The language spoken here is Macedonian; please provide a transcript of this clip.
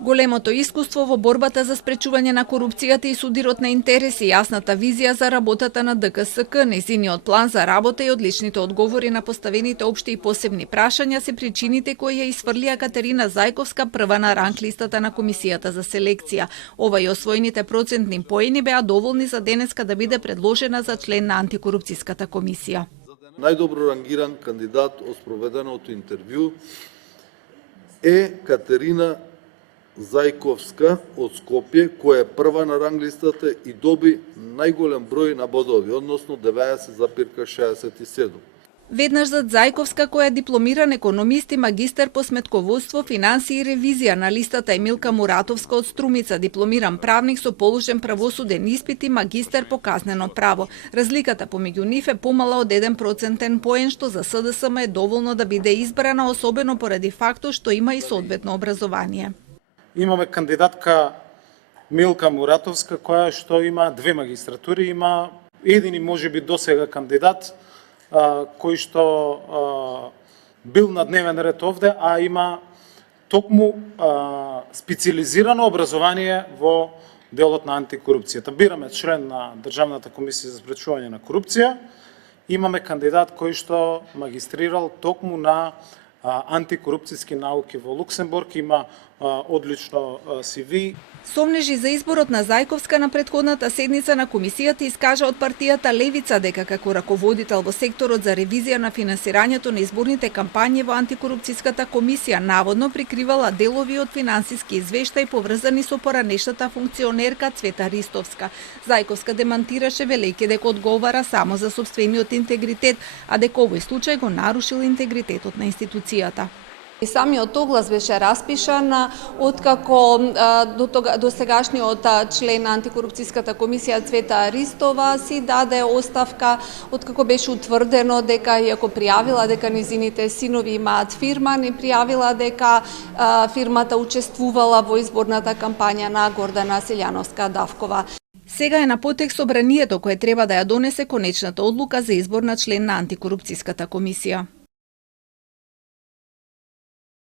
Големото искуство во борбата за спречување на корупцијата и судирот на интереси, јасната визија за работата на ДКСК, незиниот план за работа и одличните одговори на поставените општи и посебни прашања се причините кои ја исфрлија Катерина Зајковска прва на ранг листата на Комисијата за селекција. Ова и освоените процентни поени беа доволни за денеска да биде предложена за член на антикорупцијската комисија. Најдобро рангиран кандидат од спроведеното интервју е Катерина Зајковска од Скопје, која е прва на ранглистата и доби најголем број на бодови, односно 90,67. Веднаш зад Зајковска, која е дипломиран економист и магистер по сметководство, финансии и ревизија, на листата е Милка Муратовска од Струмица, дипломиран правник со положен правосуден испит и магистер по казнено право. Разликата помеѓу нив е помала од 1% поен, што за СДСМ е доволно да биде избрана, особено поради фактот што има и соодветно образование. Имаме кандидатка Милка Муратовска, која што има 2 магистратури, има едини можеби досега кандидат кој што бил на дневен ред овде, а има токму специализирано образование во делот на антикорупцијата. Бираме член на Државната комисија за спречување на корупција. Имаме кандидат кој што магистрирал токму на антикорупцијски науки во Луксембург, има одлично CV. Сомнежи за изборот на Зајковска на претходната седница на комисијата искажа од партијата Левица дека како раководител во секторот за ревизија на финансирањето на изборните кампањи во антикорупцијската комисија наводно прикривала делови од финансиски извештаи поврзани со поранешната функционерка Цвета Ристовска. Зајковска демантираше велејќи дека одговара само за сопствениот интегритет, а дека овој случај го нарушил интегритетот на институцијата. И самиот оглас беше распишан откако до сегашниот член на антикорупцијската комисија Цвета Ристова си даде оставка, откако беше утврдено дека, иако пријавила дека низините синови имаат фирма, не пријавила дека фирмата учествувала во изборната кампања на Гордана Силјановска-Давкова. Сега е на потек собранието кое треба да ја донесе конечната одлука за избор на член на антикорупцијската комисија.